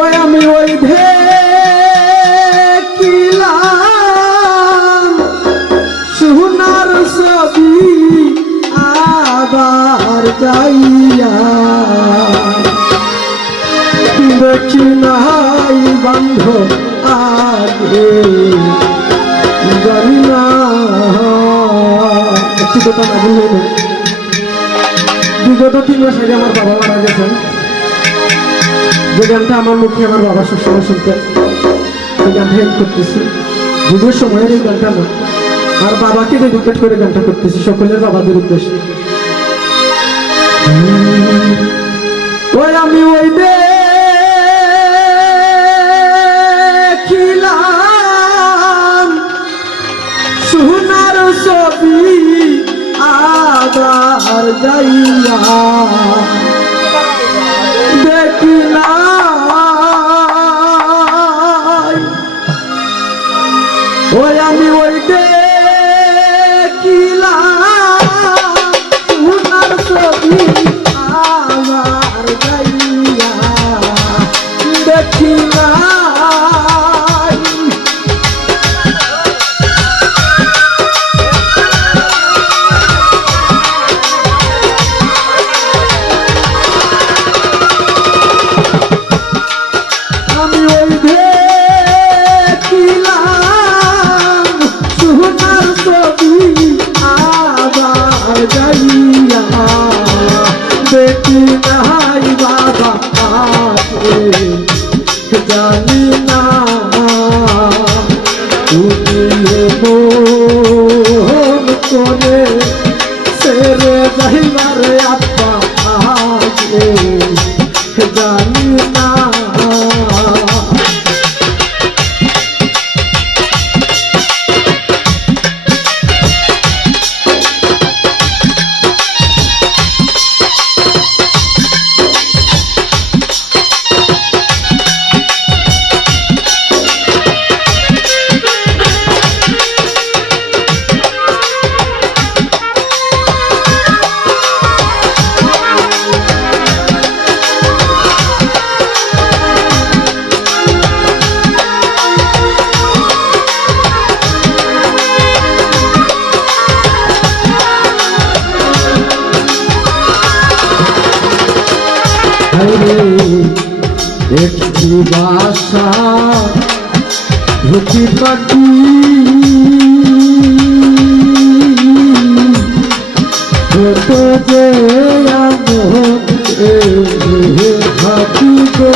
ওই আমি ওই দেখিলাম সোনার ছবি আবার যাইয়া দেখি নাই বান্ধব আগে জানি না একটি কথা না বললে না। বিগত 3 মাস আগে আমার বাবা মারা গেছেন। যে গানটা আমার মুখে আমার বাবা সবসময় শুনতেন, সেই গানটা হেল্প করতেছি। যদিও সময়ের এই গানটা না, আর বাবাকে ডেডিকেট করে গানটা করতেছি সকলের বাবাদের উদ্দেশ্যে। ওই আমি ওই দেখিলাম সোনার ছবি আবার যাইয়া দেখি নাই। ওই আমি ওই দেখিলাম সোনার ছবি আবার যাইয়া দেখি নাই। দেখি নাই বাবা জানি না তুমি মন করে সেরে যাইবার আত্মা জানি না। একটি বাসা ধুতি পাখি কত যে থাকি গো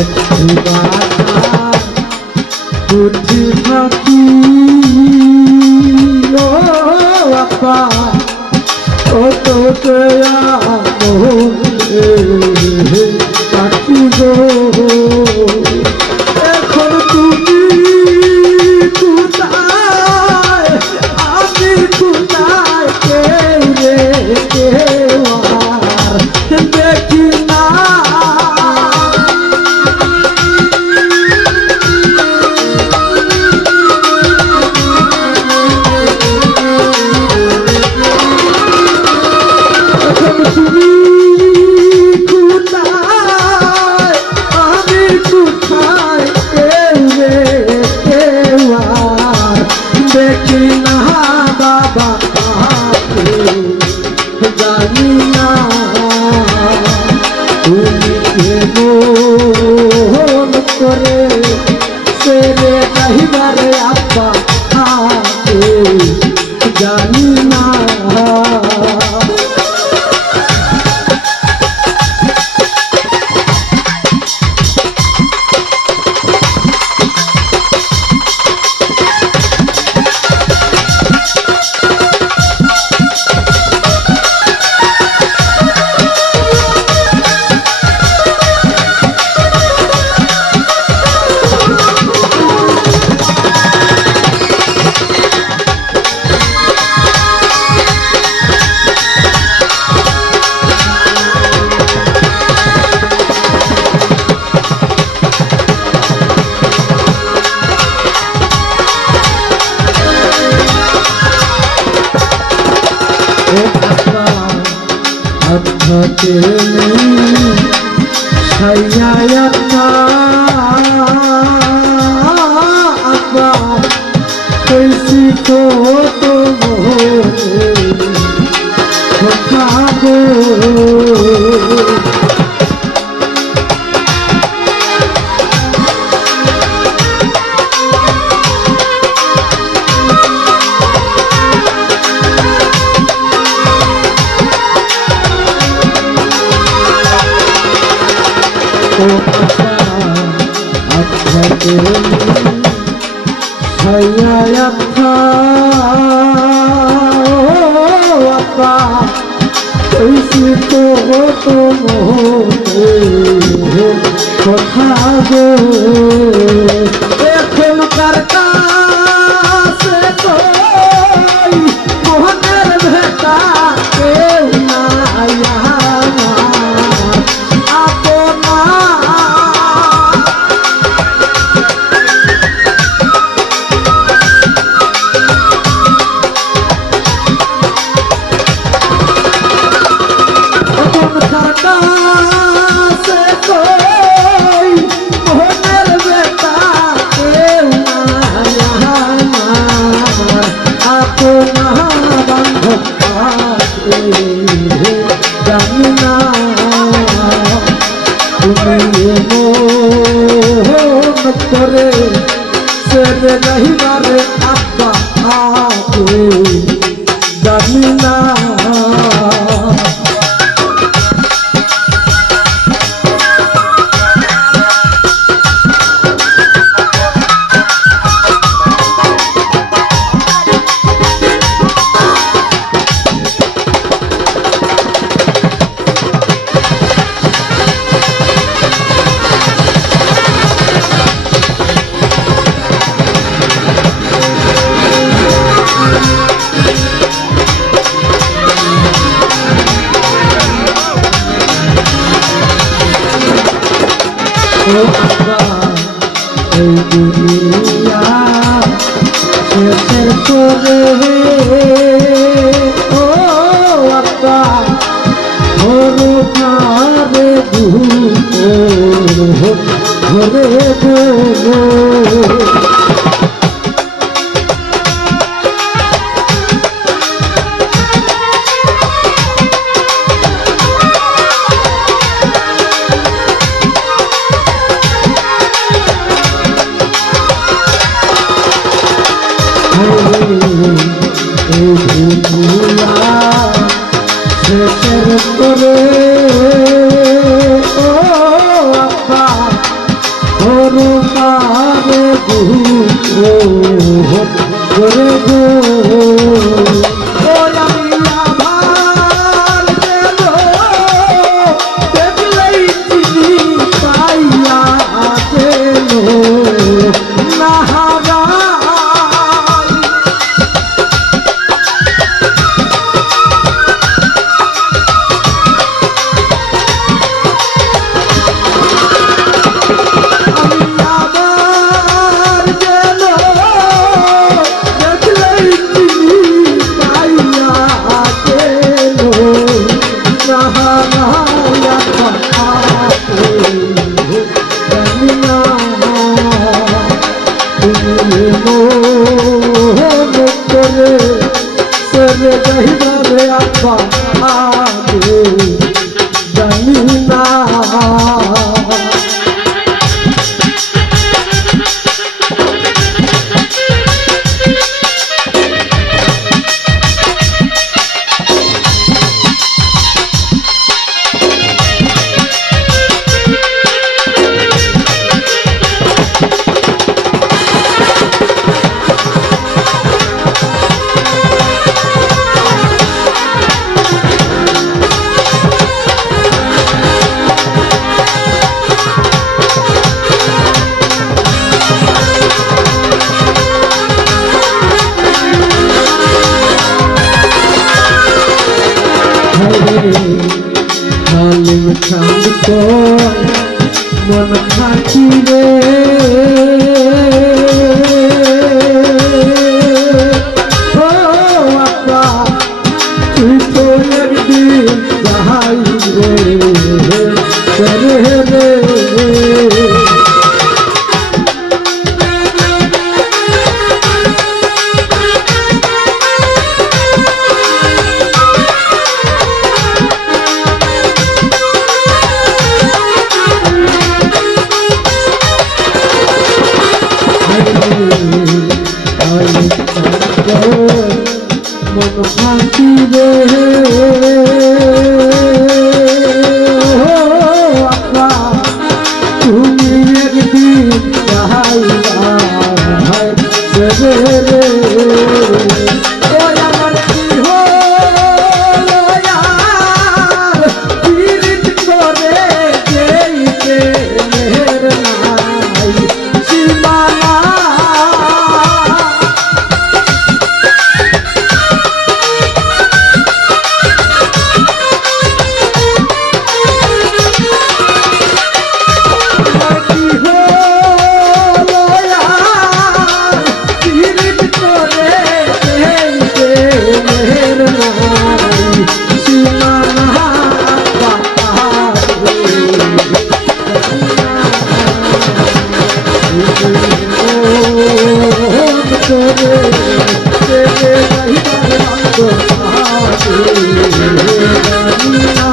একটি বাসা ধুতি পাখি ও আপা কত দয়া পাখি গো এখন তুমি কোথায় আমি কোথায় কেউ রে কেউ আর দেখি না। তুমি কোথায় আত্মাতে ছাইয়ায়াত্মা আত্মা কইছি তো কথা গো কথা গো এখনকার কাছে কই মোহনের ভেতা কেউ নাই আপনা করে সেরে রহিবারে আব্বা আপে জানি না এই দুনিয়া শেষের করে ও আব্বা ঘরে ঘরে ঘরে ঘরে শেষের করে ও আব্বা ঘরে ঘরে আব্বা আগে জানি না হালিম চাঁদ কয় মন থাকি রে ও আব্বা তুই জানি না